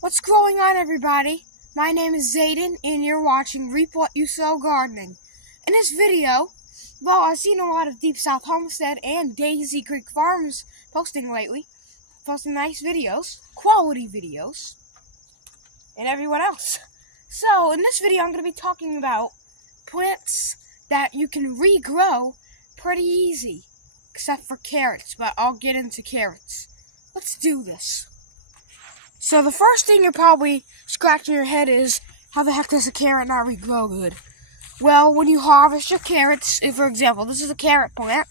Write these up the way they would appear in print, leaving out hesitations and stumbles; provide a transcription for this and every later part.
What's going on, everybody? My name is Zayden, and you're watching Reap What You Sow Gardening. In this video, well, I've seen a lot of Deep South Homestead and Daisy Creek Farms posting lately, posting nice videos, quality videos, and everyone else. So, in this video, I'm going to be talking about plants that you can regrow pretty easy, except for carrots, but I'll get into carrots. Let's do this. So the first thing you're probably scratching your head is, how the heck does a carrot not regrow good? Well, when you harvest your carrots, for example, this is a carrot plant,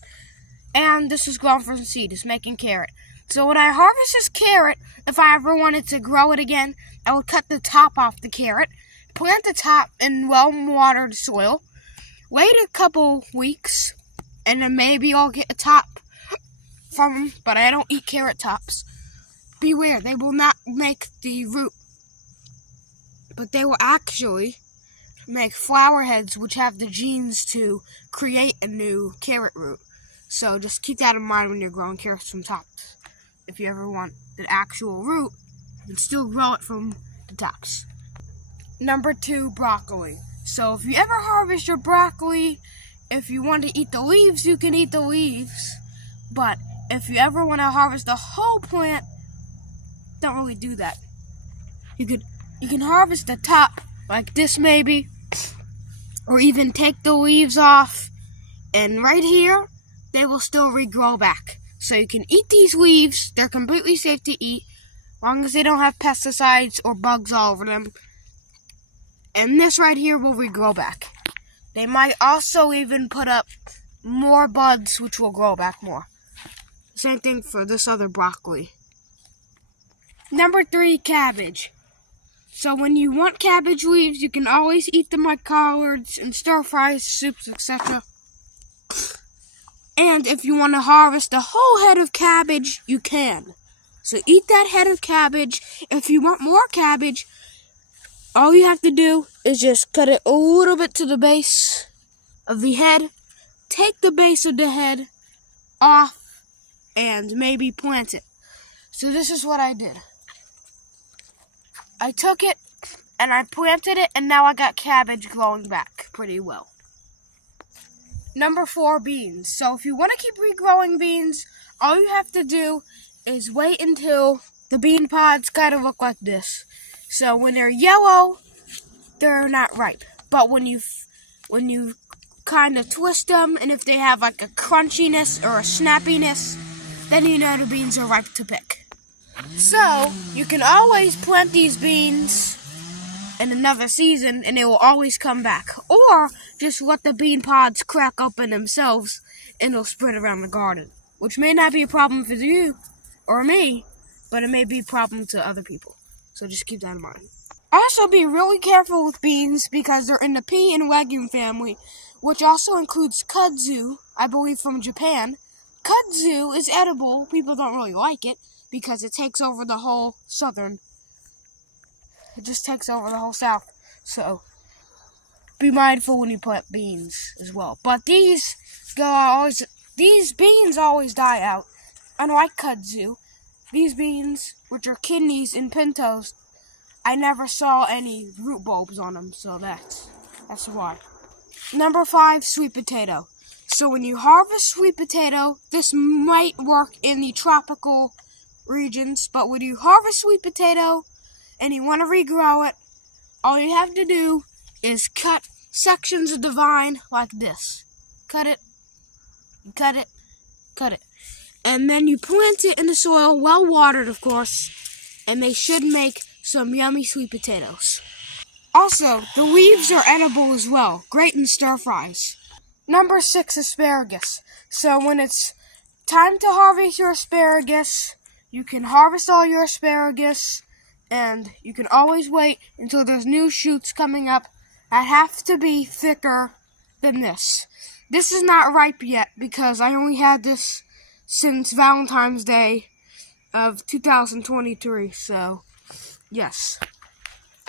and this is grown from seed, it's making carrot. So when I harvest this carrot, if I ever wanted to grow it again, I would cut the top off the carrot, plant the top in well-watered soil, wait a couple weeks, and then maybe I'll get a top from them, but I don't eat carrot tops. Beware, they will not make the root, but they will actually make flower heads which have the genes to create a new carrot root. So just keep that in mind when you're growing carrots from tops. If you ever want the actual root, you can still grow it from the tops. Number 2, broccoli. So if you ever harvest your broccoli, if you want to eat the leaves, you can eat the leaves. But if you ever want to harvest the whole plant, don't really do that. You can harvest the top like this maybe, or even take the leaves off, and right here they will still regrow back. So you can eat these leaves, they're completely safe to eat, as long as they don't have pesticides or bugs all over them. And this right here will regrow back. They might also even put up more buds which will grow back more. Same thing for this other broccoli. Number 3, cabbage. So when you want cabbage leaves, you can always eat them like collards and stir fries, soups, etc. And if you want to harvest a whole head of cabbage, you can. So eat that head of cabbage. If you want more cabbage, all you have to do is just cut it a little bit to the base of the head, take the base of the head off, and maybe plant it. So this is what I did. I took it and I planted it, and now I got cabbage growing back pretty well. Number 4, beans. So if you want to keep regrowing beans, all you have to do is wait until the bean pods kind of look like this. So when they're yellow, they're not ripe. But when you kind of twist them, and if they have like a crunchiness or a snappiness, then you know the beans are ripe to pick. So, you can always plant these beans in another season and they will always come back. Or, just let the bean pods crack open themselves and they'll spread around the garden. Which may not be a problem for you or me, but it may be a problem to other people. So just keep that in mind. Also, be really careful with beans because they're in the pea and legume family, which also includes kudzu, I believe from Japan. Kudzu is edible. People don't really like it because it takes over the whole it just takes over the whole south. So be mindful when you plant beans as well. But these beans always die out. Unlike kudzu, these beans, which are kidneys and pintos, I never saw any root bulbs on them, so that's why. Number 5, sweet potato. So when you harvest sweet potato, this might work in the tropical regions, but when you harvest sweet potato and you want to regrow it, all you have to do is cut sections of the vine like this. Cut it, cut it, cut it. And then you plant it in the soil, well watered of course, and they should make some yummy sweet potatoes. Also, the leaves are edible as well, great in stir fries. Number 6, asparagus. So when it's time to harvest your asparagus, you can harvest all your asparagus, and you can always wait until there's new shoots coming up that have to be thicker than this. This is not ripe yet because I only had this since Valentine's Day of 2023, so yes.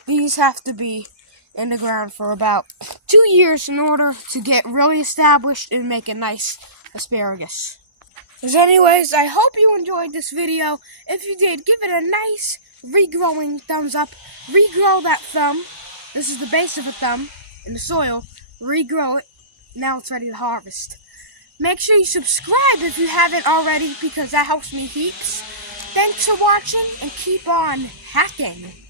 These have to be in the ground for about 2 years in order to get really established and make a nice asparagus. As anyways, I hope you enjoyed this video. If you did, give it a nice regrowing thumbs up. Regrow that thumb. This is the base of a thumb in the soil. Regrow it. Now it's ready to harvest. Make sure you subscribe if you haven't already, because that helps me heaps. Thanks for watching and keep on hacking.